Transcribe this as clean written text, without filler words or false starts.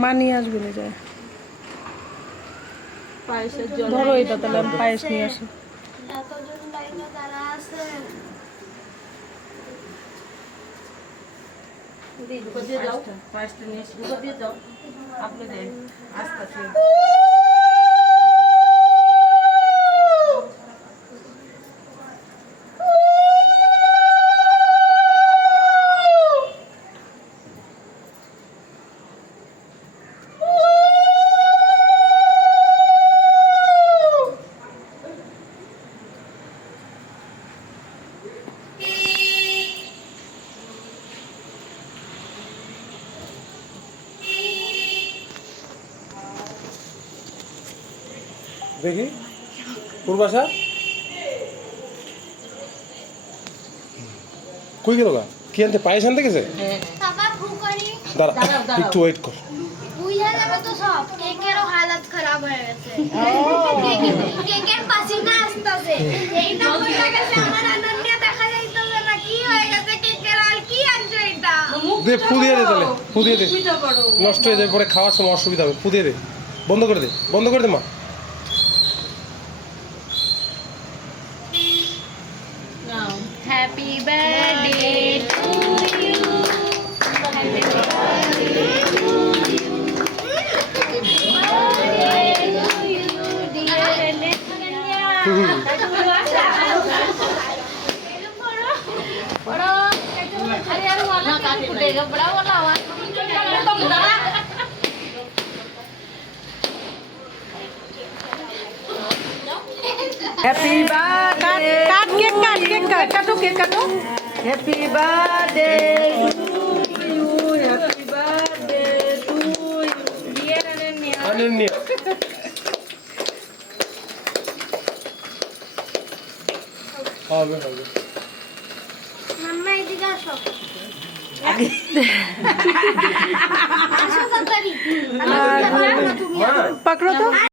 মা নিয়ে আসবে না যায় ধরো এটা তাহলে আমি পায়েস নিয়ে আসি এতজন লাইনে দাঁড়া আছে পায়েসটা নিয়ে এসে দিয়ে দাও আপনি দেন আস্তে আস্তে দেখি পূর্বাশা কই গেল গা কি আনতে পায়েস আনতে গেছে বাবা ফুকরি দাঁড়া একটু ওয়েট কর বুঝা যাবে তো সব কেকেরও হালত খারাপ হয়ে গেছে কেকের পাসিনা আসতেছে এই নম্বরটা গেছে আমার অনন্যা দেখা যাইতেছে না কি হয়ে গেছে কেকের আর কি আনছো এটা দে ফু দিয়ে দে তাহলে ফু দিয়ে দে নষ্ট হয়ে যাবে পরে খাওয়ার সময় অসুবিধা হবে ফু দিয়ে দে বন্ধ করে দে মা happy birthday to you happy happy birthday cut cake কাটো কেক কাটো happy birthday to you happy birthday to you dear Ananya হবে মাম্মা এদিকে আসো আসো তাড়াতাড়ি পকড়ো তো